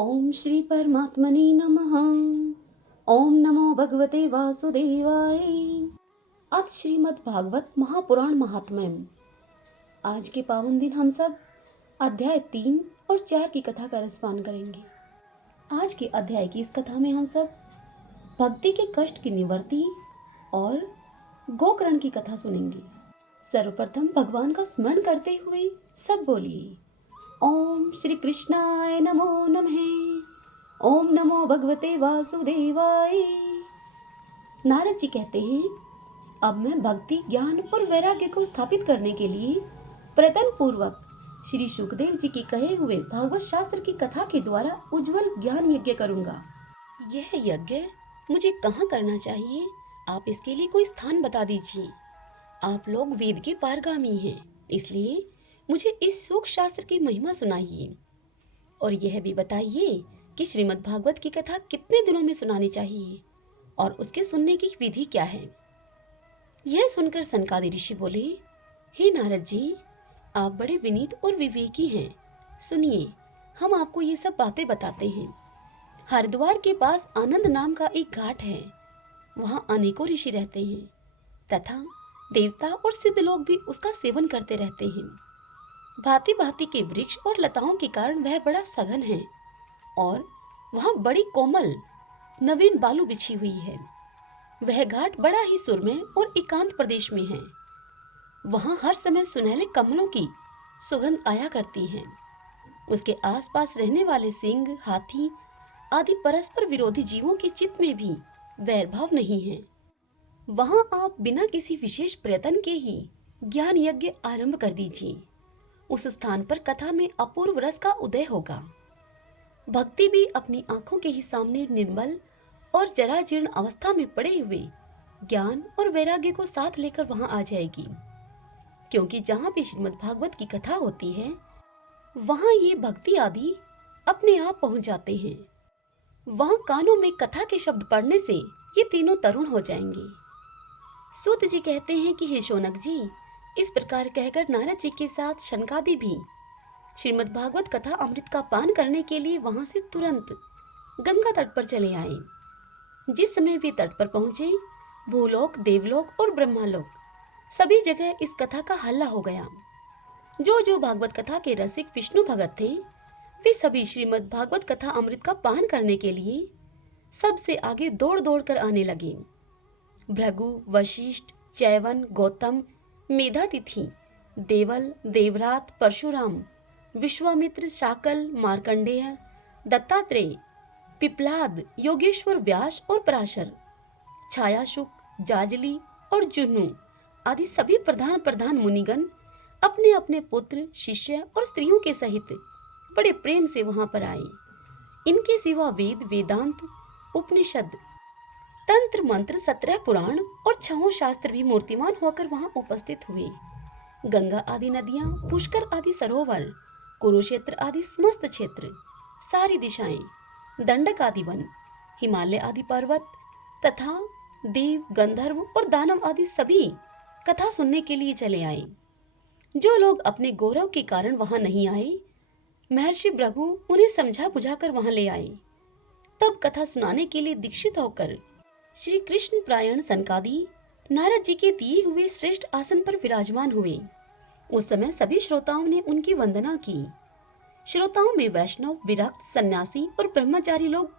ओम श्री परमात्मने नमः। ओम नमो भगवते वासुदेवाय। आज श्रीमद् भागवत महापुराण महात्म्यम। आज के पावन दिन हम सब अध्याय 3 और 4 की कथा का रसपान करेंगे। आज के अध्याय की इस कथा में हम सब भक्ति के कष्ट की निवृत्ति और गोकर्ण की कथा सुनेंगे। सर्वप्रथम भगवान का स्मरण करते हुए सब बोलिए ओम श्री कृष्णाय नमो नमः। ओम नमो भगवते वासुदेवाय। नारद जी कहते हैं, अब मैं भक्ति, ज्ञान और वैराग्य को स्थापित करने के लिए प्रयत्न पूर्वक श्री सुखदेव जी के कहे हुए भागवत शास्त्र की कथा के द्वारा उज्जवल ज्ञान यज्ञ करूंगा। यह यज्ञ मुझे कहाँ करना चाहिए? आप इसके लिए कोई स्थान बता दीजिए। आप लोग वेद के पारगामी हैं, इसलिए मुझे इस सुख शास्त्र की महिमा सुनाइए और यह भी बताइए कि श्रीमद् भागवत की कथा कितने दिनों में सुनानी चाहिए और उसके सुनने की विधि क्या है। यह सुनकर सनकादि ऋषि बोले, हे नारद जी, आप बड़े विनीत और विवेकी हैं। सुनिए, हम आपको ये सब बातें बताते हैं। हरिद्वार के पास आनंद नाम का एक घाट है। वहाँ अनेकों ऋषि रहते हैं तथा देवता और सिद्ध लोग भी उसका सेवन करते रहते हैं। भांति भांति के वृक्ष और लताओं के कारण वह बड़ा सघन है और वहाँ बड़ी कोमल नवीन बालू बिछी हुई है। वह घाट बड़ा ही सुरम्य और एकांत प्रदेश में है। वहाँ हर समय सुनहले कमलों की सुगंध आया करती है। उसके आसपास रहने वाले सिंह, हाथी आदि परस्पर विरोधी जीवों के चित्त में भी वैरभाव नहीं है। वहाँ आप बिना किसी विशेष प्रयत्न के ही ज्ञान यज्ञ आरंभ कर दीजिए। उस स्थान पर कथा में अपूर्व रस का उदय होगा। भक्ति भी अपनी आंखों के ही सामने निर्मल और जराजीर्ण अवस्था में पड़े हुए ज्ञान और वैराग्य को साथ लेकर वहां आ जाएगी। क्योंकि जहां भी श्रीमद् भागवत की कथा होती है, वहां ये भक्ति आदि अपने आप पहुंच जाते हैं। वहां कानों में कथा के शब्द पढ़ने से ये तीनों तरुण हो जाएंगे। सूत जी कहते हैं कि हे शौनक जी, इस प्रकार कहकर नारद जी के साथ शनकादि भी श्रीमद् भागवत कथा अमृत का पान करने के लिए वहां से तुरंत गंगा तट पर चले आए। जिस समय वे तट पर पहुंचे, भूलोक, देवलोक और ब्रह्मालोक सभी जगह इस कथा का हल्ला हो गया। जो जो भागवत कथा के रसिक विष्णु भगत थे, वे सभी श्रीमद् भागवत कथा अमृत का पान करने के लिए सबसे आगे दौड़ दौड़ कर आने लगे। भृगु, वशिष्ठ, चैवन, गौतम, मेधातिथि, देवल, देवरात, परशुराम, विश्वामित्र, शाकल, मार्कंडेय, दत्तात्रेय, पिपलाद, योगेश्वर व्यास और पराशर, छायाशुक, जाजली और जुन्नू आदि सभी प्रधान प्रधान मुनिगण अपने अपने पुत्र, शिष्य और स्त्रियों के सहित बड़े प्रेम से वहां पर आए। इनके सिवा वेद, वेदांत, उपनिषद, तंत्र, मंत्र, 17 पुराण और 6 शास्त्र भी मूर्तिमान होकर वहां उपस्थित हुए। गंगा आदि नदियां, पुष्कर आदि सरोवर, कुरुक्षेत्र आदि समस्त क्षेत्र, सारी दिशाएं, दंडक आदि वन, हिमालय आदि पर्वत तथा देव, गंधर्व और दानव आदि सभी कथा सुनने के लिए चले आए। जो लोग अपने गौरव के कारण वहां नहीं आए, महर्षि भृगु उन्हें समझा बुझाकर वहां ले आए। तब कथा सुनाने के लिए दीक्षित होकर श्री कृष्ण प्रायण सनकादि नारद जी के दिए हुए श्रेष्ठ आसन पर विराजमान हुए। उस समय सभी श्रोताओं ने उनकी वंदना की। श्रोताओं में वैष्णव, विरक्त, सन्यासी और ब्रह्मचारी लोग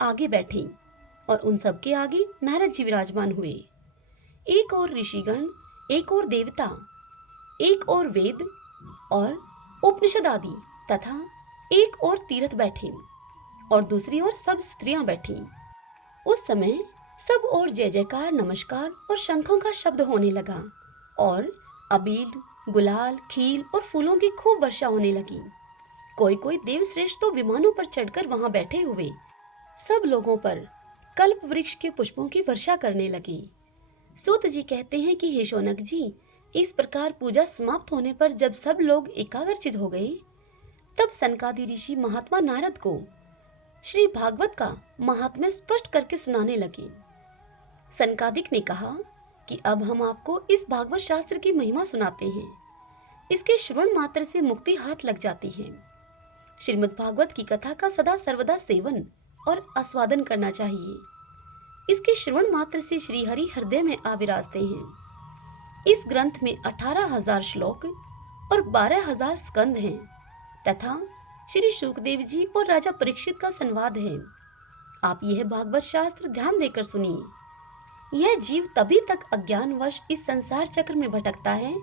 आगे बैठे और उन सबके आगे नारद जी विराजमान हुए। एक और ऋषिगण, एक और देवता, एक और वेद और उपनिषद आदि तथा एक और तीर्थ बैठे और दूसरी ओर सब स्त्रियां बैठी। उस समय सब और जय जयकार, नमस्कार और शंखों का शब्द होने लगा और अबील, गुलाल, खील और फूलों की खूब वर्षा होने लगी। कोई कोई देवश्रेष्ठ तो विमानों पर चढ़कर वहां बैठे हुए सब लोगों पर कल्प वृक्ष के पुष्पों की वर्षा करने लगी। सूत जी कहते हैं कि हे शौनक जी, इस प्रकार पूजा समाप्त होने पर जब सब लोग एकाग्रचित हो गए, तब सनकादि ऋषि महात्मा नारद को श्री भागवत का महात्म्य स्पष्ट करके सुनाने लगे। सनकादिक ने कहा कि अब हम आपको इस भागवत शास्त्र की महिमा सुनाते हैं। इसके श्रवण मात्र से मुक्ति हाथ लग जाती है। श्रीमद् भागवत की कथा का सदा सर्वदा सेवन और आस्वादन करना चाहिए। इसके श्रवण मात्र से श्री हरि हृदय में आ विराजते हैं। इस ग्रंथ में 18,000 श्लोक और 12,000 स्कंद हैं तथा श्री शुकदेव जी और राजा परीक्षित का संवाद है। आप यह भागवत शास्त्र ध्यान देकर सुनिए। यह जीव तभी तक अज्ञानवश इस संसार चक्र में भटकता है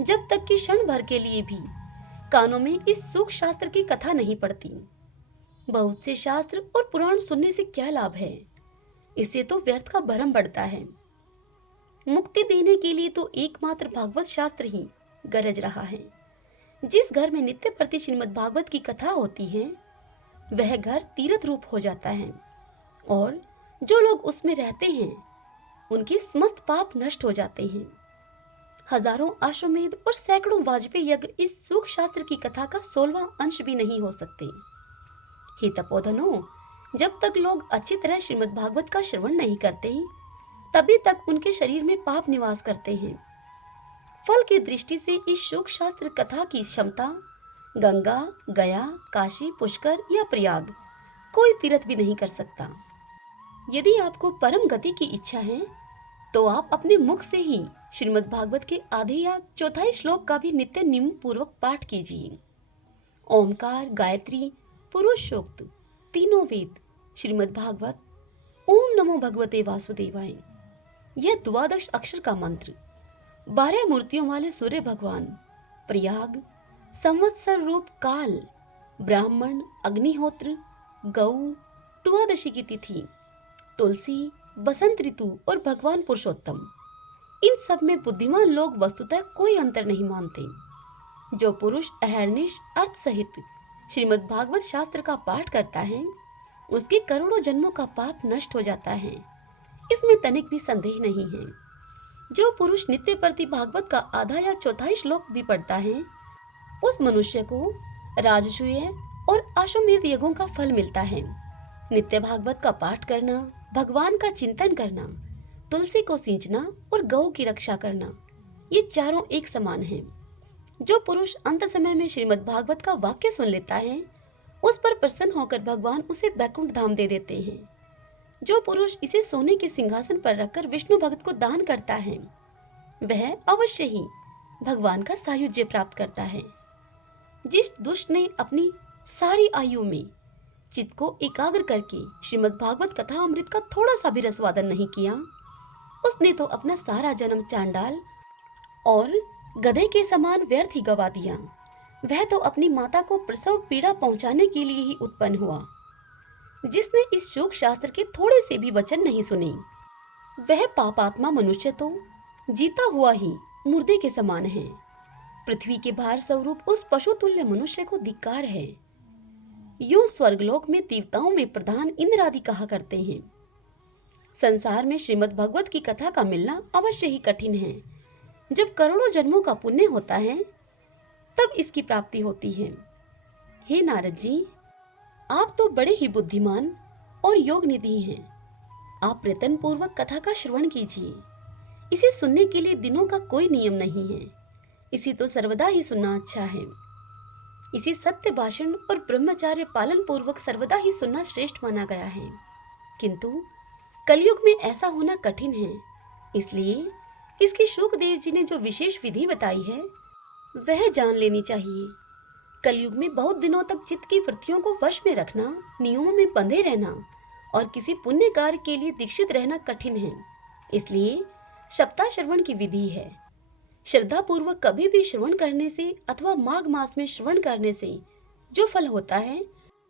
जब तक कि क्षण भर के लिए भी कानों में इस सुख शास्त्र की कथा नहीं पड़ती। बहुत से शास्त्र और पुराण सुनने से क्या लाभ है? इससे तो व्यर्थ का भ्रम बढ़ता है। मुक्ति देने के लिए तो एकमात्र भागवत शास्त्र ही गरज रहा है। जिस घर में नित्य प्रति श्रीमद् भागवत की कथा होती है वह घर तीर्थ रूप हो जाता है और जो लोग उसमें रहते हैं उनके समस्त पाप नष्ट हो जाते हैं। हजारों अश्वमेध और सैकड़ों वाजपेयी यज्ञ इस सुख शास्त्र की कथा का 16वां अंश भी नहीं हो सकते। हे तपोधनों, जब तक लोग अच्छी तरह श्रीमद् भागवत का श्रवण नहीं करते तभी तक उनके शरीर में पाप निवास करते हैं। फल की दृष्टि से इस शोक शास्त्र कथा की क्षमता गंगा, गया, काशी, पुष्कर या प्रयाग कोई तीर्थ भी नहीं कर सकता। यदि आपको परम गति की इच्छा है तो आप अपने मुख से ही श्रीमद् भागवत के आधे या चौथाई श्लोक का भी नित्य नियम पूर्वक पाठ कीजिए। ओमकार, गायत्री, पुरुष सूक्त, तीनों वेद, श्रीमद् भागवत, ओम नमो भगवते वासुदेवाय, यह 12 अक्षर का मंत्र, 12 मूर्तियों वाले सूर्य भगवान, प्रयाग, संवत्सर रूप काल, ब्राह्मण, अग्निहोत्र, गौ, 12 की तिथि, तुलसी, बसंत ऋतु और भगवान पुरुषोत्तम, इन सब में बुद्धिमान लोग वस्तुतः कोई अंतर नहीं मानते। जो पुरुष अहर्निश अर्थ सहित श्रीमद् भागवत शास्त्र का पाठ करता है उसके करोड़ों जन्मों का पाप नष्ट हो जाता है, इसमें तनिक भी संदेह नहीं है। जो पुरुष नित्य प्रति भागवत का आधा या चौथाई श्लोक भी पढ़ता है उस मनुष्य को राजसूय और अश्वमेध यज्ञों का फल मिलता है। नित्य भागवत का पाठ करना, भगवान का चिंतन करना, तुलसी को सींचना और गौ की रक्षा करना, ये चारों एक समान हैं। जो पुरुष अंत समय में श्रीमद् भागवत का वाक्य सुन लेता है उस पर प्रसन्न होकर भगवान उसे बैकुंठ धाम दे देते हैं। जो पुरुष इसे सोने के सिंहासन पर रखकर विष्णु भक्त को दान करता है वह अवश्य ही भगवान का सायुज्य प्राप्त करता है। जिस दुष्ट ने अपनी सारी आयु में चित्त को एकाग्र करके श्रीमद् भागवत कथा अमृत का थोड़ा सा भी रसवादन नहीं किया उसने तो अपना सारा जन्म चांडाल और गधे के समान व्यर्थ ही गवा दिया। वह तो अपनी माता को प्रसव पीड़ा पहुंचाने के लिए ही उत्पन्न हुआ। जिसने इस शोक शास्त्र के थोड़े से भी वचन नहीं सुने वह पापात्मा मनुष्य तो जीता हुआ ही मुर्दे के समान है। पृथ्वी के भार स्वरूप उस पशु तुल्य मनुष्य को धिक्कार है। यूं स्वर्गलोक में देवताओं में प्रधान इंद्र आदि कहा करते हैं। संसार में श्रीमद् भगवत की कथा का मिलना अवश्य ही कठिन है। जब करोड़ों जन्मों का पुण्य होता है तब इसकी प्राप्ति होती है। हे नारद जी, आप तो बड़े ही बुद्धिमान और योग निधि हैं। आप प्रयत्न पूर्वक कथा का श्रवण कीजिए। इसे सुनने के लिए दिनों का कोई नियम नहीं है। इसे तो सर्वदा ही सुनना अच्छा है। इसे सत्य भाषण और ब्रह्मचार्य पालन पूर्वक सर्वदा ही सुनना श्रेष्ठ माना गया है। किंतु कलयुग में ऐसा होना कठिन है, इसलिए इसकी शुकदेव जी ने जो विशेष विधि बताई है वह जान लेनी चाहिए। कलयुग में बहुत दिनों तक चित्त की वृत्तियों को वश में रखना, नियमों में बंधे रहना और किसी पुण्य कार्य के लिए दीक्षित रहना कठिन है। इसलिए सप्ताह श्रवण की विधि है। श्रद्धा पूर्वक कभी भी श्रवण करने से अथवा माघ मास में श्रवण करने से जो फल होता है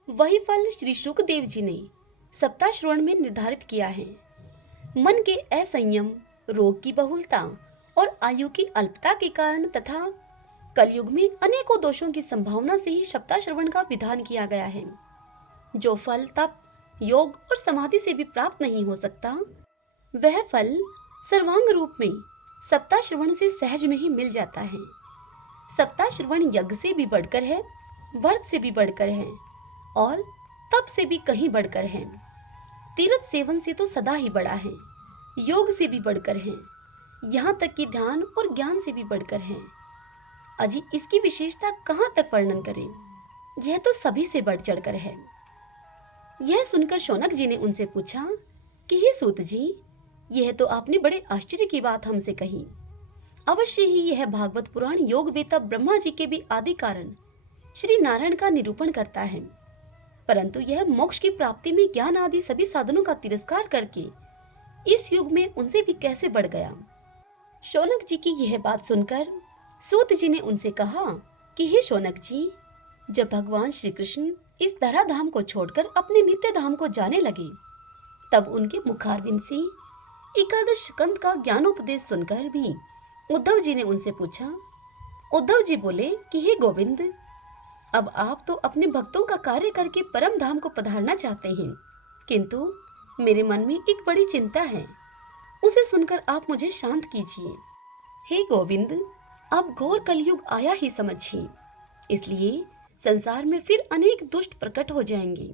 वही फल श्री शुकदेव जी ने सप्ताह श्रवण में निर्धारित किया है। मन के असंयम, रोग की बहुलता और आयु की अल्पता के कारण तथा कलयुग में अनेकों दोषों की संभावना से ही सप्ताह श्रवण का विधान किया गया है। जो फल तप, योग और समाधि से भी प्राप्त नहीं हो सकता वह फल सर्वांग रूप में सप्ताह श्रवण से सहज में ही मिल जाता है। सप्ताह श्रवण यज्ञ से भी बढ़कर है, व्रत से भी बढ़कर है और तप से भी कहीं बढ़कर है। तीर्थ सेवन से तो सदा ही बड़ा है, योग से भी बढ़कर है, यहाँ तक कि ध्यान और ज्ञान से भी बढ़कर है। अजी इसकी विशेषता कहाँ तक वर्णन करें। यह तो सभी से बढ़ चढ़कर है। यह सुनकर शौनक जी ने उनसे पूछा कि हे सूत जी, यह तो आपने बड़े आश्चर्य की बात हमसे कही। अवश्य ही यह भागवत पुराण योग वेता ब्रह्मा जी के भी आदि कारण श्री नारायण का निरूपण करता है, परंतु यह मोक्ष की प्राप्ति में ज्ञान आदि सभी साधनों का तिरस्कार करके इस युग में उनसे भी कैसे बढ़ गया। शौनक जी की यह बात सुनकर सूत जी ने उनसे कहा कि हे शौनक जी, जब भगवान श्री कृष्ण इस धराधाम को छोड़कर अपने नित्य धाम को जाने लगे, तब उनके मुखारविंद से एकादश स्कंद का ज्ञानोपदेश सुनकर भी उद्धव जी ने उनसे पूछा। उद्धव जी बोले कि हे गोविंद, अब आप तो अपने भक्तों का कार्य करके परम धाम को पधारना चाहते हैं, किंतु मेरे मन में एक बड़ी चिंता है, उसे सुनकर आप मुझे शांत कीजिए। हे गोविंद, अब घोर कलयुग आया ही समझिए, इसलिए संसार में फिर अनेक दुष्ट प्रकट हो जाएंगे।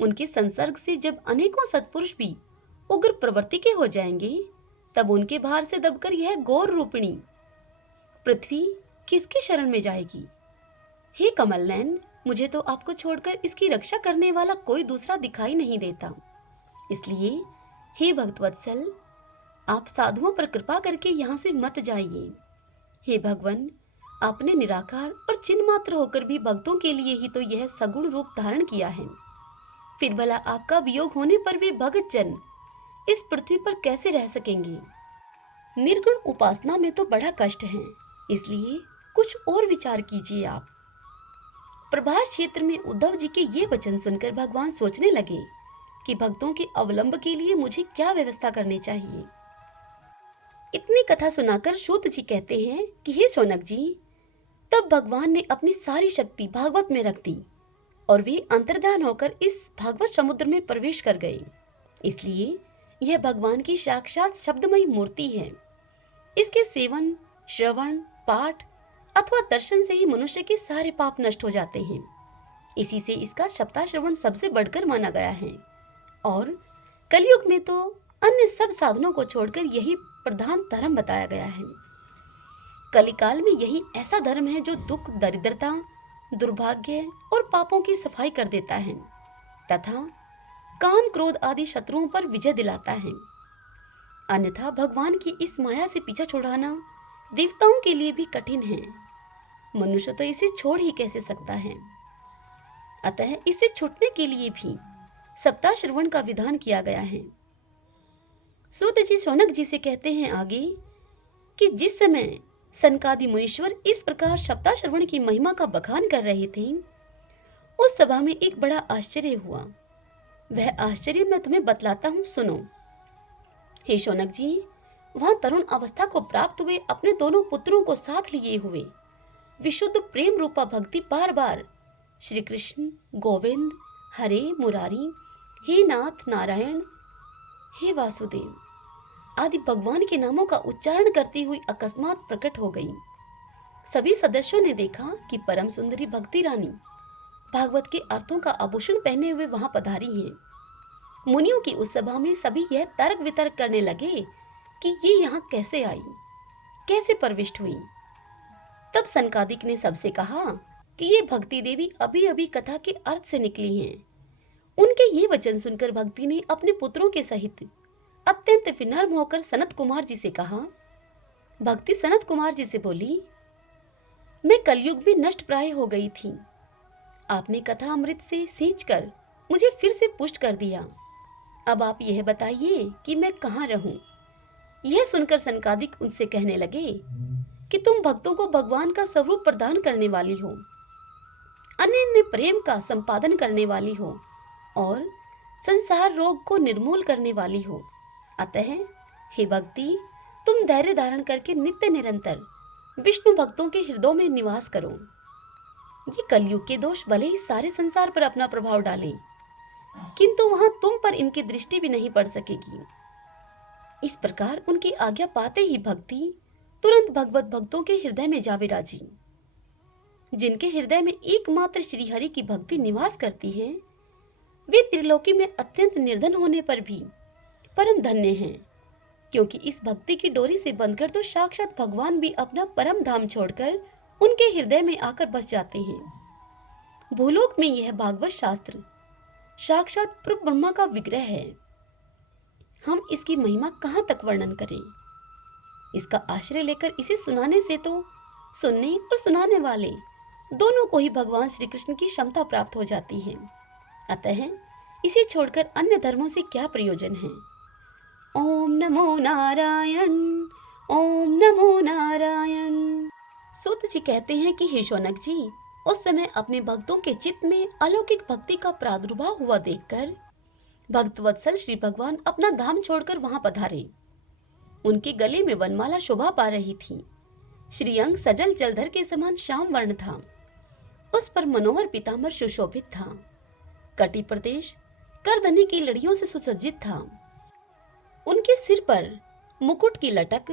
उनके संसर्ग से जब अनेकों सत्पुरुष भी उग्र प्रवृत्ति के हो जाएंगे, तब उनके भार से दबकर यह घोर रूपिणी पृथ्वी किसकी शरण में जाएगी। हे कमल नयन, मुझे तो आपको छोड़कर इसकी रक्षा करने वाला कोई दूसरा दिखाई नहीं देता, इसलिए हे भक्तवत्सल, आप साधुओं पर कृपा करके यहाँ से मत जाइए। हे भगवान, आपने निराकार और चिन्ह मात्र होकर भी भक्तों के लिए ही तो यह सगुण रूप धारण किया है, फिर भला आपका वियोग होने पर भी भगत जन इस पृथ्वी पर कैसे रह सकेंगे। निर्गुण उपासना में तो बड़ा कष्ट है, इसलिए कुछ और विचार कीजिए आप। प्रभास क्षेत्र में उद्धव जी के ये वचन सुनकर भगवान सोचने लगे कि भक्तों के अवलंब के लिए मुझे क्या व्यवस्था करनी चाहिए। इतनी कथा सुनाकर सूत जी कहते हैं कि हे शौनक जी, तब भगवान ने अपनी सारी शक्ति भागवत में रख दी और वे अंतर्ध्यान होकर इस भागवत समुद्र में प्रवेश कर गए। इसलिए यह भगवान की साक्षात शब्दमयी मूर्ति है। इसके सेवन, श्रवण, पाठ अथवा दर्शन से ही मनुष्य के सारे पाप नष्ट हो जाते हैं। इसी से इसका सप्ताह श्रवण सबसे बढ़कर माना गया है और कलयुग में तो अन्य सब साधनों को छोड़कर यही प्रधान धर्म बताया गया है। कलिकाल में यही ऐसा धर्म है जो दुख, दरिद्रता, दुर्भाग्य और पापों की सफाई कर देता है तथा काम, क्रोध आदि शत्रुओं पर विजय दिलाता है। अन्यथा भगवान की इस माया से पीछा छुड़ाना देवताओं के लिए भी कठिन है। मनुष्य तो इसे छोड़ ही कैसे सकता है। अतः इसे छूटने के लिए भी सप्ताह श्रवण का विधान किया गया है। सूत जी शौनक जी से कहते हैं आगे कि जिस समय सनकादि मुनीश्वर इस प्रकार सप्ताह श्रवण की महिमा का बखान कर रहे थे, उस सभा में एक बड़ा आश्चर्य हुआ। वह आश्चर्य मैं तुम्हें बतलाता हूँ, सुनो। हे शौनक जी, वहां तरुण अवस्था को प्राप्त हुए अपने दोनों पुत्रों को साथ लिए हुए विशुद्ध प्रेम रूपा भक्ति बार बार श्री कृष्ण, गोविंद, हरे मुरारी, हे नाथ नारायण, हे वासुदेव आदि भगवान के नामों का उच्चारण करती हुई अकस्मात प्रकट हो गई। सभी सदस्यों ने देखा कि परम सुंदरी भक्ति रानी भागवत के अर्थों का आभूषण पहने हुए वहां पधारी हैं। मुनियों की उस सभा में सभी यह तर्क वितर्क करने लगे कि ये यहाँ कैसे आई, कैसे प्रविष्ट हुई। तब सनकादिक ने सबसे कहा कि ये भक्ति देवी अभी अभी कथा के अर्थ से निकली हैं। उनके ये वचन सुनकर भक्ति ने अपने पुत्रों के सहित अत्यंत विनम्र होकर सनत कुमार जी से कहा। भक्ति सनत कुमार जी से बोली, मैं कलयुग में नष्ट प्राय हो गई थी। आपने कथा अमृत से सींचकर मुझे फिर से पुष्ट कर दिया। अब आप यह बताइए कि मैं कहाँ रहूं। यह सुनकर सनकादिक उनसे कहने लगे कि तुम भक्तों को भगवान का स्वरूप प्रदान करने वाली हो, अनन्य प्रेम का संपादन करने वाली हो और संसार रोग को निर्मूल करने वाली हो। अतः हे भक्ति, तुम धैर्य धारण करके नित्य निरंतर विष्णु भक्तों के हृदयों में निवास करो। ये कलयुग के दोष भले ही सारे संसार पर अपना प्रभाव डालें, किंतु वहां तुम पर इनकी दृष्टि भी नहीं पड़ सकेगी। इस प्रकार उनकी आज्ञा पाते ही भक्ति तुरंत भगवत भक्तों के हृदय में जा विराजी। जिनके हृदय में एकमात्र श्रीहरि की भक्ति निवास करती है, वे त्रिलोकी में अत्यंत निर्धन होने पर भी परम धन्य हैं, क्योंकि इस भक्ति की डोरी से बंधकर तो साक्षात भगवान भी अपना परम धाम छोड़कर उनके हृदय में आकर बस जाते हैं। भूलोक में यह भागवत शास्त्र साक्षात प्रभु ब्रह्मा का विग्रह है। हम इसकी महिमा कहाँ तक वर्णन करें। इसका आश्रय लेकर इसे सुनाने से तो सुनने और सुनाने वाले दोनों को ही भगवान श्री कृष्ण की क्षमता प्राप्त हो जाती है। अतः इसे छोड़कर अन्य धर्मों से क्या प्रयोजन है। ओम नमो नारायण, ओम नमो नारायण। सूत जी कहते हैं कि हे शौनक जी, उस समय अपने भक्तों के चित्त में अलौकिक भक्ति का प्रादुर्भाव हुआ देखकर भक्तवत्सल श्री भगवान अपना धाम छोड़कर वहां पधारे। उनके गले में वनमाला शोभा पा रही थी। श्रीअंग सजल जलधर के समान श्याम वर्ण था। उस पर मनोहर पीतांबर सुशोभित था। कटी प्रदेश करधनी की लड़ियों से सुसज्जित था। उनके सिर पर मुकुट की लटक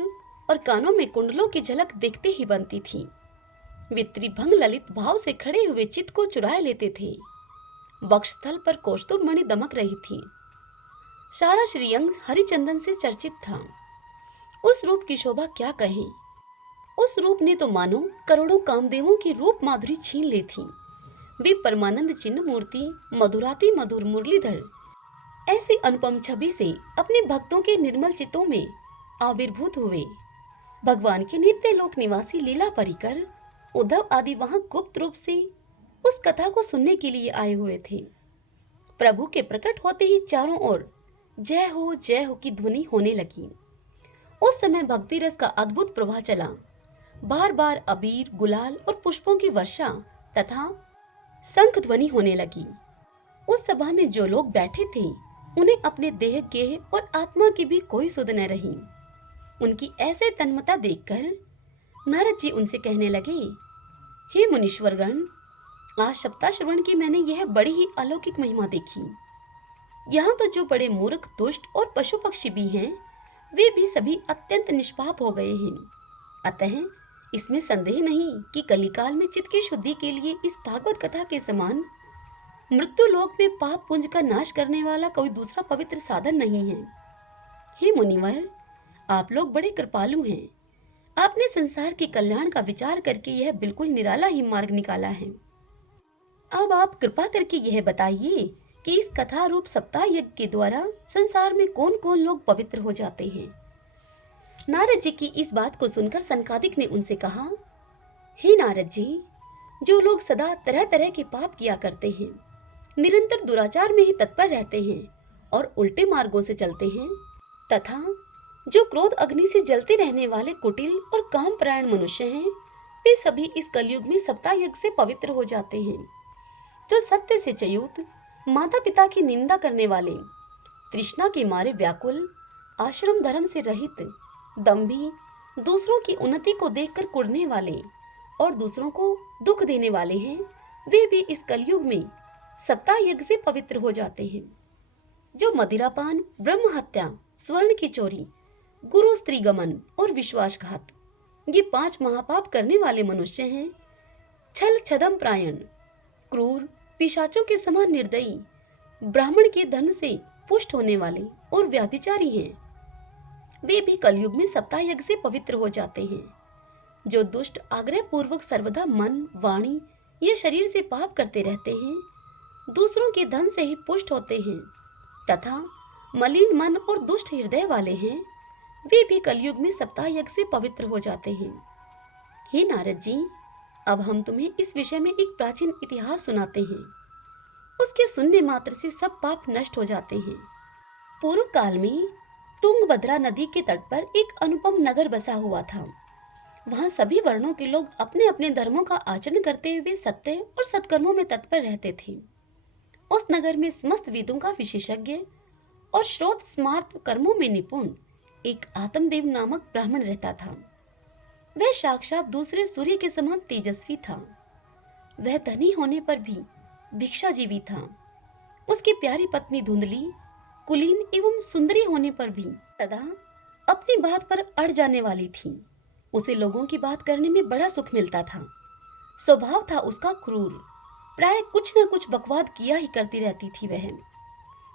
और कानों में कुंडलों की झलक देखते ही बनती थी। वे त्रिभंग ललित भाव से खड़े हुए चित्त को चुराए लेते थे। वक्षस्थल पर कौस्तुभ मणि दमक रही थी। सारा श्रीअंग हरिचंदन से चर्चित था। उस रूप की शोभा क्या कहें। उस रूप ने तो मानो करोड़ों कामदेवों की रूप माधुरी छीन ली थी। वे परमानंद चिन्ह मूर्ति, मधुराती मधुर मुरलीधर ऐसी अनुपम छवि से अपने भक्तों के निर्मल चित्तों में आविर्भूत हुए। भगवान के नित्य लोक निवासी लीला परिकर उद्धव आदि वहां गुप्त रूप से उस कथा को सुनने के लिए आए हुए थे। प्रभु के प्रकट होते ही चारों ओर जय हो की ध्वनि होने लगी। उस समय भक्ति रस का अद्भुत प्रवाह चला। बार बार अबीर, गुलाल और पुष्पों की वर्षा तथा शंख ध्वनि होने लगी। उस सभा में जो लोग बैठे थे उन्हें अपने देह, गेह और आत्मा की भी कोई सुध न रही। उनकी ऐसे तन्मता देखकर नारद जी उनसे कहने लगे, हे मुनीश्वरगण, आज सप्ताह श्रवण की मैंने यह बड़ी ही अलौकिक महिमा देखी। यहाँ तो जो बड़े मूर्ख, दुष्ट और पशु पक्षी भी हैं, वे भी सभी अत्यंत निष्पाप हो गए हैं। अतः इसमें संदेह नहीं कि कलिकाल में चित्त की शुद्धि के लिए इस भागवत कथा के समान मृत्यु लोक में पाप पुंज का नाश करने वाला कोई दूसरा पवित्र साधन नहीं है। हे मुनिवर, आप लोग बड़े कृपालु हैं। आपने संसार के कल्याण का विचार करके यह बिल्कुल निराला ही मार्ग निकाला है। अब आप कृपा करके यह बताइए कि इस कथा रूप सप्ताह यज्ञ के द्वारा संसार में कौन कौन लोग पवित्र हो जाते हैं। नारद जी की इस बात को सुनकर सनकादिक ने उनसे कहा, हे नारद जी, जो लोग सदा तरह तरह के पाप किया करते हैं, निरंतर दुराचार में ही तत्पर रहते हैं और उल्टे मार्गों से चलते हैं, तथा जो क्रोध अग्नि से जलते रहने वाले कुटिल और कामपरायण मनुष्य हैं, वे सभी इस कलयुग में सप्ताह यज्ञ से पवित्र हो जाते हैं। जो सत्य से च्युत, माता पिता की निंदा करने वाले, तृष्णा के मारे व्याकुल, आश्रम धर्म से रहित, दंभी, दूसरों की उन्नति को देखकर कुढ़ने वाले और दूसरों को दुख देने वाले हैं, वे भी इस कलयुग में सप्ताह यज्ञ से पवित्र हो जाते हैं। जो मदिरापान, ब्रह्म हत्या, स्वर्ण की चोरी, गुरु स्त्री गमन और विश्वासघात, ये 5 महापाप करने वाले मनुष्य हैं, छल छदम प्रायण, क्रूर, पिशाचों के समान निर्दयी, ब्राह्मण के धन से पुष्ट होने वाले और व्याभिचारी हैं, वे भी कलयुग में सप्ताह यज्ञ से पवित्र हो जाते हैं। जो दुष्ट आग्रह पूर्वक सर्वदा मन, वाणी या शरीर से पाप करते रहते हैं, दूसरों के धन से ही पुष्ट होते हैं तथा मलिन मन और दुष्ट हृदय वाले हैं, वे भी कलयुग में सप्ताह यज्ञ से पवित्र हो जाते हैं। हे नारद जी, अब हम तुम्हें इस विषय में एक प्राचीन इतिहास सुनाते हैं। उसके सुनने मात्र से सब पाप नष्ट हो जाते हैं। पूर्व काल में तुंगभद्रा नदी के तट पर एक अनुपम नगर बसा हुआ था। वहां सभी वर्णों के लोग अपने अपने धर्मों का आचरण करते हुए सत्य और सत्कर्मों में तत्पर रहते थे। उस नगर में समस्त वेदों का विशेषज्ञ और श्रोत स्मार्त कर्मों में निपुण एक आत्मदेव नामक ब्राह्मण रहता था। वह साक्षात दूसरे सूर्य के समान तेजस्वी था। वह धनी होने पर भी भिक्षाजीवी था। उसकी प्यारी पत्नी धुंधली, कुलीन एवं सुंदरी होने पर भी सदा अपनी बात पर अड़ जाने वाली थी। उसे लोगों की बात करने में बड़ा सुख मिलता था। स्वभाव था उसका क्रूर, प्राय कुछ न कुछ बकवाद किया ही करती रहती थी। वह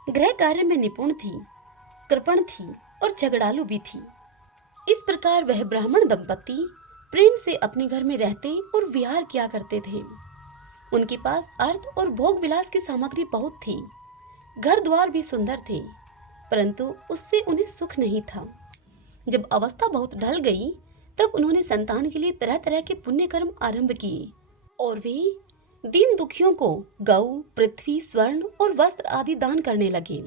गृह कार्य में निपुण थी, कृपण थी और झगड़ालू भी थी। इस प्रकार वह ब्राह्मण दंपत्ति प्रेम से अपने घर में रहते और विहार किया करते थे। उनके पास अर्थ और भोग विलास की सामग्री बहुत थी, घर द्वार भी सुंदर थे, परंतु उससे उन्हें सुख नहीं था। जब अवस्था बहुत ढल गई, तब उन्होंने संतान के लिए तरह तरह के पुण्य कर्म आरंभ किए और वे दीन दुखियों को गौ, पृथ्वी, स्वर्ण और वस्त्र आदि दान करने लगे।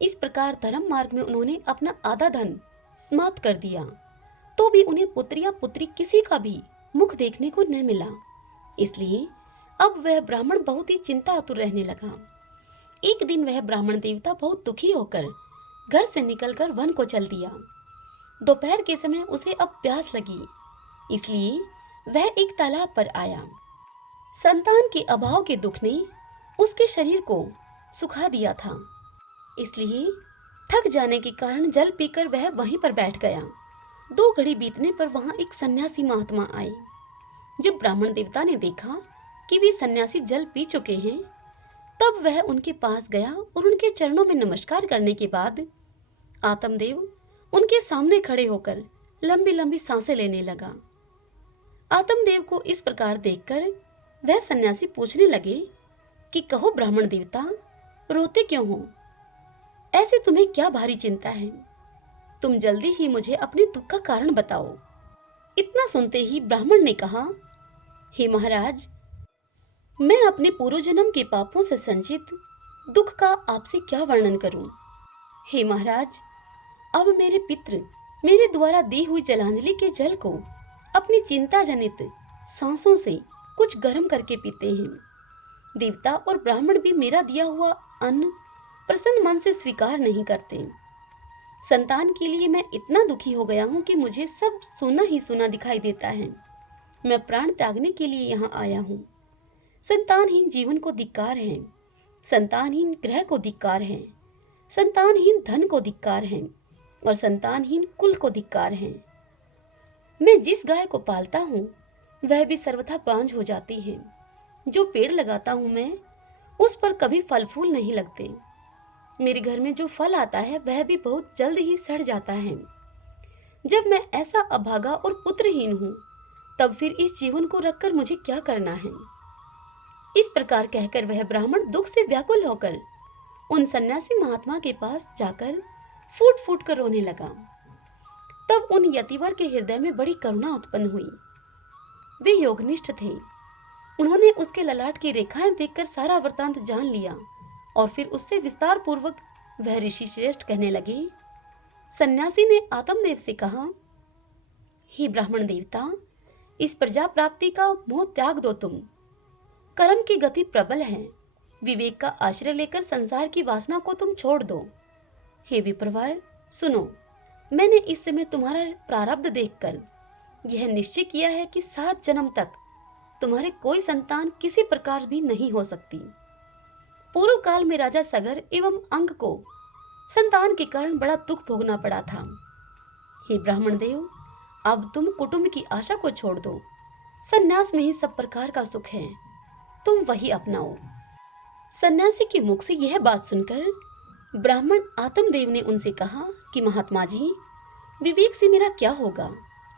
इस प्रकार धर्म मार्ग में उन्होंने अपना आधा धन समाप्त कर दिया, तो भी उन्हें पुत्र या पुत्री किसी का भी मुख देखने को न मिला। इसलिए अब वह ब्राह्मण बहुत ही चिंतातुर रहने लगा। एक दिन वह ब्राह्मण देवता बहुत दुखी होकर घर से निकलकर वन को चल दिया। दोपहर के समय उसे अब प्यास लगी, इसलिए वह एक तालाब पर आया। संतान के अभाव के दुख ने उसके शरीर को सुखा दिया था, इसलिए थक जाने के कारण जल पीकर वह वहीं पर बैठ गया। 2 घड़ी बीतने पर वहां एक सन्यासी महात्मा आए। जब ब्राह्मण देवता ने देखा कि वे सन्यासी जल पी चुके हैं, तब वह उनके पास गया और उनके चरणों में नमस्कार करने के बाद आत्मदेव उनके सामने खड़े होकर लंबी लंबी सांसें लेने लगा। आत्मदेव को इस प्रकार देखकर वह सन्यासी पूछने लगे कि कहो ब्राह्मण देवता, रोते क्यों हो? ऐसे तुम्हें क्या भारी चिंता है? तुम जल्दी ही मुझे अपने दुख का कारण बताओ। इतना सुनते ही ब्राह्मण ने कहा, हे महाराज, मैं अपने पूर्व जन्म के पापों से संचित दुख का आपसे क्या वर्णन करूं? हे महाराज, अब मेरे पितृ मेरे द्वारा दी हुई जलांजलि के जल को अपनी चिंता जनित सांसों से कुछ गर्म करके पीते हैं। देवता और ब्राह्मण भी मेरा दिया हुआ अन्न प्रसन्न मन से स्वीकार नहीं करते। संतान के लिए मैं इतना दुखी हो गया हूँ कि मुझे सब सोना ही सोना दिखाई देता है। मैं प्राण त्यागने के लिए यहाँ आया हूँ। संतानहीन जीवन को धिक्कार है, संतानहीन ग्रह को धिक्कार है, संतानहीन धन को धिक्कार है और संतानहीन कुल को धिक्कार है। मैं जिस गाय को पालता हूँ वह भी सर्वथा बांझ हो जाती है। जो पेड़ लगाता हूँ मैं, उस पर कभी फल फूल नहीं लगते। मेरे घर में जो फल आता है वह भी बहुत जल्द ही सड़ जाता है। जब मैं ऐसा अभागा और पुत्रहीन हूँ, तब फिर इस जीवन को रखकर मुझे क्या करना है? इस प्रकार कहकर वह ब्राह्मण दुख से व्याकुल होकर उन सन्यासी महात्मा के पास जाकर फूट फूट कर रोने लगा। तब उन यतिवर के हृदय में बड़ी करुणा उत्पन्न हुई। वे योगनिष्ठ थे। उन्होंने उसके ललाट की रेखाएं देखकर सारा वृत्तांत जान लिया और फिर उससे विस्तार पूर्वक वह ऋषि श्रेष्ठ कहने लगे। सन्यासी ने आत्मदेव से कहा, हे ब्राह्मण देवता, इस प्रजा प्राप्ति का मोह त्याग दो तुम। कर्म की गति प्रबल है। विवेक का आश्रय लेकर संसार की वासना को तुम छोड़ दो। हे विप्रवर, सुनो, मैंने इस समय तुम्हारा प्रारब्ध देखकर यह निश्चय किया है कि 7 जन्म तक तुम्हारे कोई संतान किसी प्रकार भी नहीं हो सकती। पूर्व काल में राजा सगर एवं अंग को संतान के कारण बड़ा दुख भोगना पड़ा था। हे ब्राह्मण देव, अब तुम कुटुंब की आशा को छोड़ दो। सन्यास में ही सब प्रकार का सुख है, तुम वही अपनाओ। सन्यासी के मुख से यह बात सुनकर ब्राह्मण आत्मदेव ने उनसे कहा कि महात्मा जी, विवेक से मेरा क्या होगा?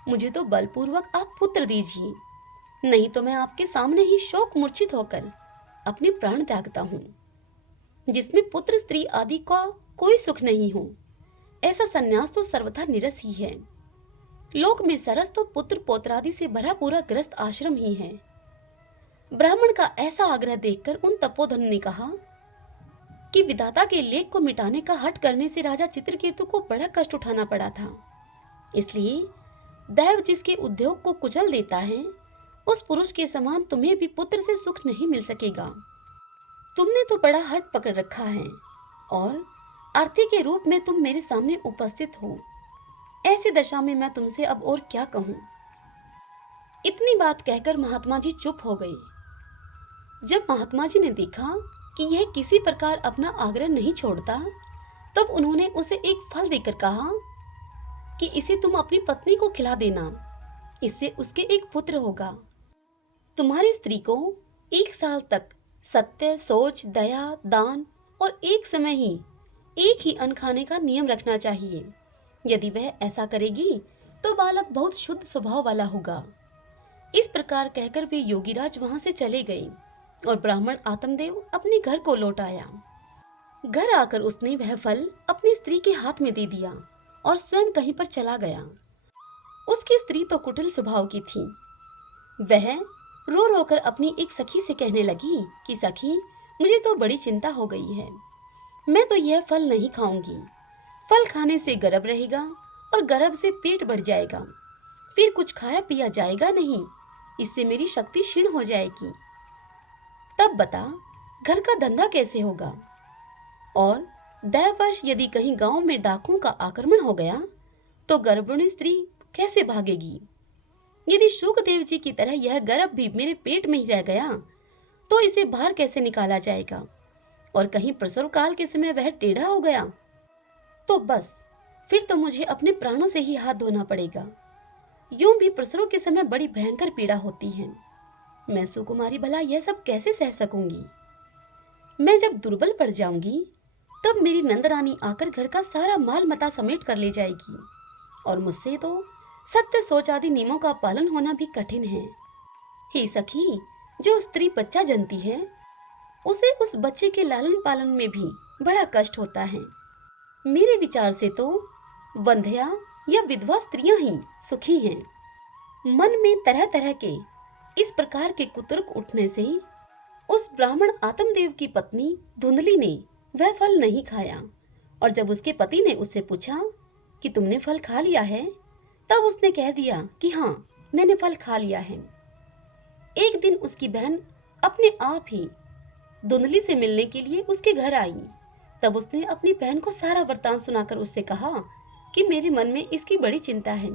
मुझे तो बलपूर्वक आप पुत्र दीजिए, नहीं तो मैं आपके सामने ही शोक मूर्छित होकर अपने प्राण त्यागता हूँ। जिसमें पुत्र स्त्री आदि का कोई सुख नहीं हो, ऐसा सन्यास तो सर्वथा निरस ही है। लोक में सरस तो पुत्र पौत्रादि से भरा पूरा ग्रस्त आश्रम ही है। ब्राह्मण का ऐसा आग्रह देखकर उन तपोधन ने कहा कि विधाता के लेख को मिटाने का हठ करने से राजा चित्रकेतु को बड़ा कष्ट उठाना पड़ा था। इसलिए दैव जिसके उद्योग को कुचल देता है, उस पुरुष के समान तुम्हें भी पुत्र से सुख नहीं मिल सकेगा। तुमने तो बड़ा हठ पकड़ रखा है और अर्थी के रूप में तुम मेरे सामने उपस्थित हो। ऐसी दशा में मैं तुमसे अब और क्या कहूँ? इतनी बात कहकर महात्मा जी चुप हो गए। जब महात्मा जी ने देखा कि यह किसी प्रकार अपना आग्रह नहीं छोड़ता, तब उन्होंने उसे एक फल देकर कहा कि इसे तुम अपनी पत्नी को खिला देना, इससे उसके एक पुत्र होगा। तुम्हारी स्त्री को 1 साल तक सत्य, सोच, दया, दान और एक समय ही एक ही अन्न खाने का नियम रखना चाहिए। यदि वह ऐसा करेगी तो बालक बहुत शुद्ध स्वभाव वाला होगा। इस प्रकार कहकर वे योगीराज वहां से चले गए। और ब्राह्मण आत्मदेव अपने घर को लौट आया। घर आकर उसने वह फल अपनी स्त्री के हाथ में दे दिया और स्वयं कहीं पर चला गया। उसकी स्त्री तो कुटिल स्वभाव की थी। वह रो रो कर अपनी एक सखी से कहने लगी कि सखी, मुझे तो बड़ी चिंता हो गई है। मैं तो यह फल नहीं खाऊंगी। फल खाने से गर्भ रहेगा और गर्भ से पेट बढ़ जाएगा, फिर कुछ खाया पिया जाएगा नहीं। इससे मेरी शक्ति क्षीण हो जाएगी। तब बता, घर का धंधा कैसे होगा? और दैववश यदि कहीं गांव में डाकुओं का आक्रमण हो गया तो गर्भिणी स्त्री कैसे भागेगी? यदि शुकदेव जी की तरह यह गर्भ भी मेरे पेट में ही रह गया तो इसे बाहर कैसे निकाला जाएगा? और कहीं प्रसव काल के समय वह टेढ़ा हो गया तो बस, फिर तो मुझे अपने प्राणों से ही हाथ धोना पड़ेगा। यूं भी प्रसव के समय बड़ी भयंकर पीड़ा होती है। मैं सुकुमारी भला यह सब कैसे सह सकूंगी? मैं जब दुर्बल पड़ जाऊंगी तब मेरी नंदरानी आकर घर का सारा माल मता समेट कर ले जाएगी और मुझसे तो सत्य सोच आदि नियमों का पालन होना भी कठिन है। हे सखी, जो स्त्री बच्चा जनती है उसे उस बच्चे के लालन पालन में भी बड़ा कष्ट होता है। मेरे विचार से तो वंध्या या विधवा स्त्रियां ही सुखी हैं। मन में तरह तरह के इस प्रकार के कुतर्क उठने से उस ब्राह्मण आत्मदेव की पत्नी धुंधली ने वह फल नहीं खाया और जब उसके पति ने उससे पूछा कि तुमने फल खा लिया है, तब उसने कह दिया कि हाँ, मैंने फल खा लिया है। एक दिन उसकी बहन अपने आप ही धुंधली से मिलने के लिए उसके घर आई। तब उसने अपनी बहन को सारा वृत्तांत सुनाकर उससे कहा कि मेरे मन में इसकी बड़ी चिंता है।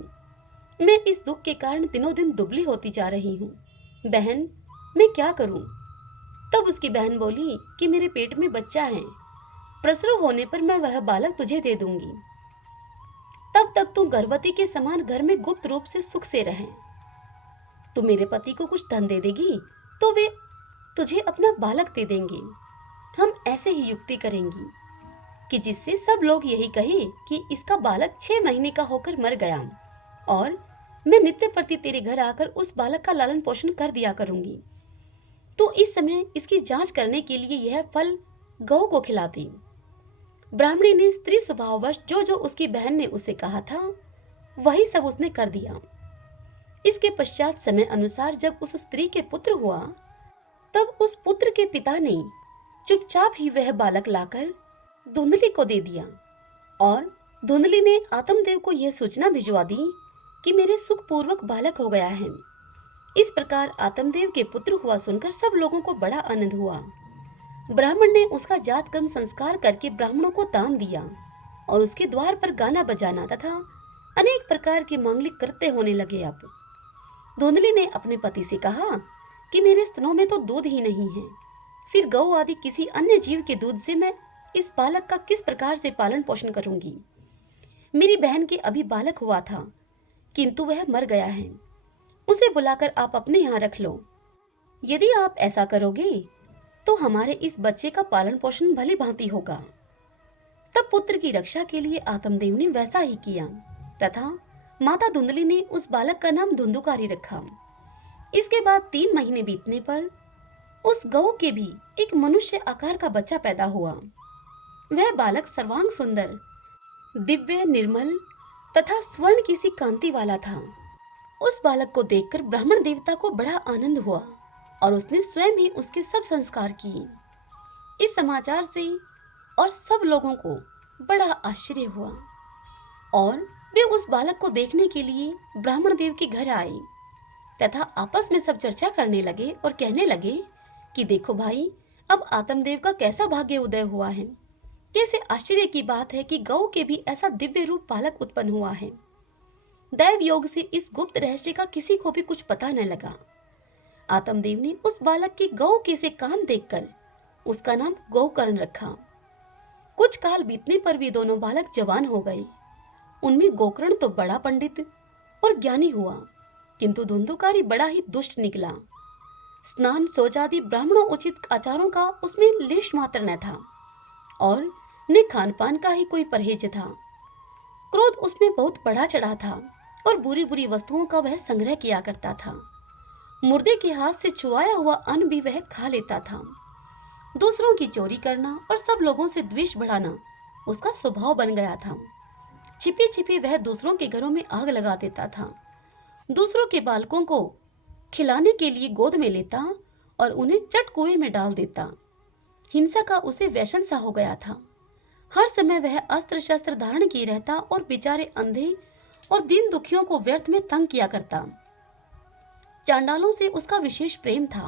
मैं इस दुख के कारण दिनों दिन दुबली होती जा रही हूँ। बहन, मैं क्या करूँ? तब उसकी बहन बोली कि मेरे पेट में बच्चा है, प्रसव होने पर मैं वह बालक तुझे दे दूंगी। तब तक तू गर्भवती के समान घर में गुप्त रूप से सुख से रहे। तू मेरे पति को कुछ धन दे देगी तो वे तुझे अपना बालक दे देंगे। हम ऐसे ही युक्ति करेंगी कि जिससे सब लोग यही कहें कि इसका बालक 6 महीने का होकर मर गया और मैं नित्य प्रति तेरे घर आकर उस बालक का लालन पोषण कर दिया करूंगी। तो इस समय इसकी जांच करने के लिए यह फल गौ को खिला दे। ब्राह्मणी ने स्त्री स्वभाववश जो जो उसकी बहन ने उसे कहा था वही सब उसने कर दिया। इसके पश्चात समय अनुसार जब उस स्त्री के पुत्र हुआ तब उस पुत्र के पिता ने चुपचाप ही वह बालक लाकर धुंधली को दे दिया और धुंधली ने आत्मदेव को यह सूचना भिजवा दी कि मेरे सुखपूर्वक बालक हो गया है। इस प्रकार आत्मदेव के पुत्र हुआ सुनकर सब लोगों को बड़ा आनंद हुआ। ब्राह्मण ने उसका जात कर्म संस्कार करके ब्राह्मणों को दान दिया और उसके द्वार पर गाना बजाना तथा अनेक प्रकार के मांगलिक कृत्य होने लगे। अब धुंधली ने अपने पति से कहा कि मेरे स्तनों में तो दूध ही नहीं है, फिर गौ आदि किसी अन्य जीव के दूध से मैं इस बालक का किस प्रकार से पालन पोषण करूंगी? मेरी बहन के अभी बालक हुआ था किंतु वह मर गया है। उसे बुलाकर आप अपने यहाँ रख लो। यदि आप ऐसा करोगे तो हमारे इस बच्चे का पालन पोषण भली भांति होगा। तब पुत्र की रक्षा के लिए आत्मदेव ने वैसा ही किया तथा माता धुंधली ने उस बालक का नाम धुंधुकारी रखा। इसके बाद 3 महीने बीतने पर उस गौ के भी एक मनुष्य आकार का बच्चा पैदा हुआ। वह बालक सर्वांग सुंदर, दिव्य, निर्मल तथा स्वर्ण की सी कांति वाला था। उस बालक को देखकर ब्राह्मण देवता को बड़ा आनंद हुआ और उसने स्वयं ही उसके सब संस्कार किए। इस समाचार से और सब लोगों को बड़ा आश्चर्य हुआ और वे उस बालक को देखने के लिए ब्राह्मण देव के घर आए तथा आपस में सब चर्चा करने लगे और कहने लगे कि देखो भाई, अब आत्मदेव का कैसा भाग्य उदय हुआ है। कैसे आश्चर्य की बात है कि गौ के भी ऐसा दिव्य रूप बालक उत्पन्न हुआ है। दैव योग से इस गुप्त रहस्य का किसी को भी कुछ पता न लगा। आत्मदेव ने उस बालक के गौ के से कान देखकर उसका नाम गौकर्ण रखा। कुछ काल बीतने पर वे दोनों बालक जवान हो गए। उनमें गोकर्ण तो बड़ा पंडित और ज्ञानी हुआ किंतु धुंधुकारी बड़ा ही दुष्ट निकला। स्नान शौच आदि ब्राह्मणों उचित आचारों का उसमें लेश मात्र न था और न खान पान का ही कोई परहेज था। क्रोध उसमें बहुत बढ़ा चढ़ा था और बुरी बुरी वस्तुओं का वह संग्रह किया करता था। मुर्दे के हाथ से चुआया हुआ अन्न भी वह खा लेता था। दूसरों की चोरी करना और सब लोगों से द्वेष बढ़ाना उसका स्वभाव बन गया था। छिपी छिपी वह दूसरों के घरों में आग लगा देता था। दूसरों के बालकों को खिलाने के लिए गोद में लेता और उन्हें चट कुएं में डाल देता। हिंसा का उसे व्यसन सा हो गया था। हर समय वह अस्त्र शस्त्र धारण किए रहता और बेचारे अंधे और दीन दुखियों को व्यर्थ में तंग किया करता। चांडालों से उसका विशेष प्रेम था।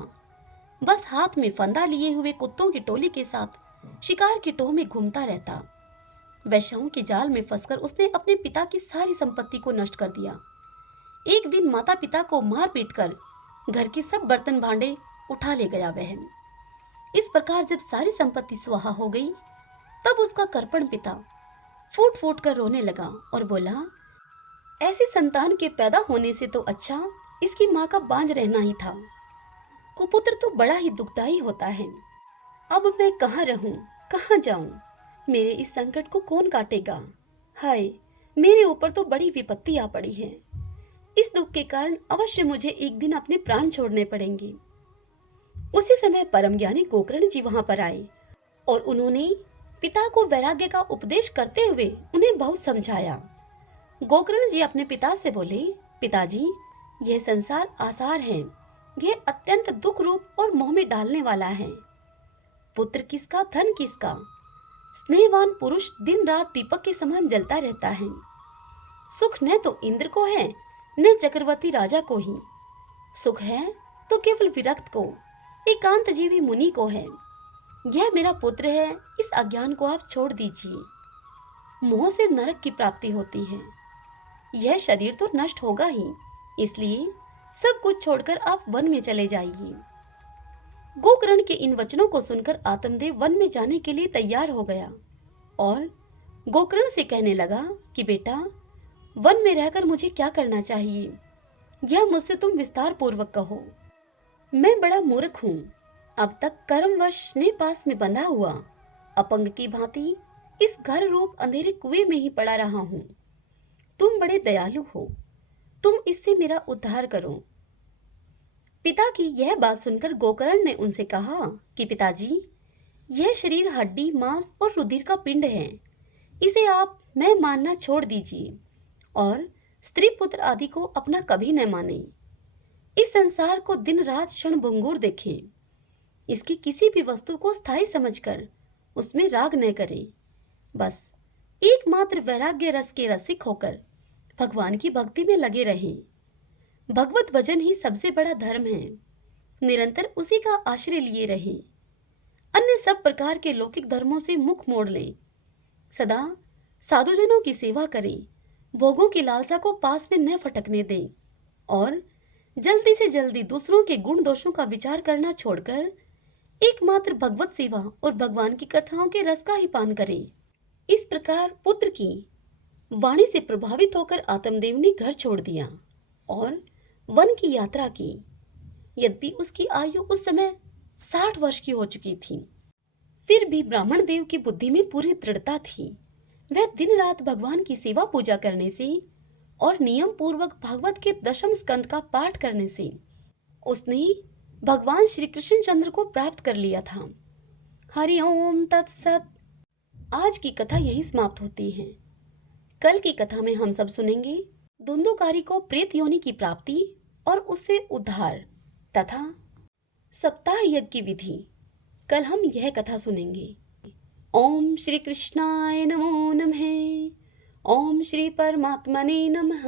बस हाथ में फंदा लिए हुए कुत्तों की टोली के साथ शिकार की टोह में घूमता रहता। वैश्याओं के जाल में फंसकर उसने अपने पिता की सारी संपत्ति को नष्ट कर दिया। एक दिन माता पिता को मार पीट कर घर के सब बर्तन भांडे उठा ले गया वह। इस प्रकार जब सारी संपत्ति स्वाहा हो गई तब उसका करपण पिता फूट फूट कर रोने लगा और बोला, ऐसी संतान के पैदा होने से तो अच्छा इसकी माँ का बांझ रहना ही था। कुपुत्र तो बड़ा ही दुखदाई होता है। अब मैं कहाँ रहूं, कहाँ जाऊं? मेरे इस संकट को कौन काटेगा? हाय, मेरे ऊपर तो बड़ी विपत्ति आ पड़ी है। इस दुख के कारण अवश्य मुझे एक दिन अपने प्राण छोड़ने पड़ेंगे। उसी समय परम ज्ञानी गोकर्ण जी वहां पर आए और उन्होंने पिता को वैराग्य का उपदेश करते हुए उन्हें बहुत समझाया। गोकर्ण जी अपने पिता से बोले, पिताजी, यह संसार आसार है, यह अत्यंत दुख रूप और मोह में डालने वाला है। पुत्र किसका, धन किसका? स्नेहवान पुरुष दिन रात दीपक के समान जलता रहता है। सुख न तो इंद्र को है न चक्रवर्ती राजा को ही। सुख है तो केवल विरक्त को, एकांत जीवी मुनि को है। यह मेरा पुत्र है, इस अज्ञान को आप छोड़ दीजिए। मोह से नरक की प्राप्ति होती है। यह शरीर तो नष्ट होगा ही, इसलिए सब कुछ छोड़कर आप वन में चले जाइए। गोकर्ण के इन वचनों को सुनकर आत्मदेव वन में जाने के लिए तैयार हो गया और गोकर्ण से कहने लगा कि बेटा, वन में रहकर मुझे क्या करना चाहिए, यह मुझसे तुम विस्तार पूर्वक कहो। मैं बड़ा मूर्ख हूँ। अब तक कर्मवश ने पास में बंधा हुआ अपंग की भांति इस घर रूप अंधेरे कुएं में ही पड़ा रहा हूँ। तुम बड़े दयालु हो, तुम इससे मेरा उद्धार करो। पिता की यह बात सुनकर गोकर्ण ने उनसे कहा कि पिताजी, यह शरीर हड्डी, मांस और रुधिर का पिंड है। इसे आप मैं मानना छोड़ दीजिए और स्त्री पुत्र आदि को अपना कभी न माने। इस संसार को दिन रात क्षण भंगुर देखें। इसकी किसी भी वस्तु को स्थायी समझकर उसमें राग न करें। बस एकमात्र वैराग्य रस के रसिक होकर भगवान की भक्ति में लगे रहें। भगवत भजन ही सबसे बड़ा धर्म है। निरंतर उसी का आश्रय लिए रहें। अन्य सब प्रकार के लौकिक धर्मों से मुख मोड़ लें। सदा साधुजनों की सेवा करें। भोगों की लालसा को पास में न फटकने दें और जल्दी से जल्दी दूसरों के गुण दोषों का विचार करना छोड़कर एकमात्र भगवत सेवा और भगवान की कथाओं के रस का ही पान करें। इस प्रकार पुत्र की वाणी से प्रभावित होकर आत्मदेव ने घर छोड़ दिया और वन की यात्रा की। यद्यपि उसकी आयु उस समय 60 वर्ष की हो चुकी थी, फिर भी ब्राह्मण देव की बुद्धि में पूरी दृढ़ता थी। वह दिन रात भगवान की सेवा पूजा करने से और नियम पूर्वक भागवत के 10वें स्कंद का पाठ करने से उसने भगवान श्री कृष्ण चंद्र को प्राप्त कर लिया था। हरि ओम तत्सत। आज की कथा यहीं समाप्त होती है। कल की कथा में हम सब सुनेंगे धुंधुकारी को प्रेत योनि की प्राप्ति और उससे उद्धार तथा सप्ताह यज्ञ की विधि। कल हम यह कथा सुनेंगे। ओम श्री कृष्णाय नमो नमः। ओम श्री परमात्मने नमः।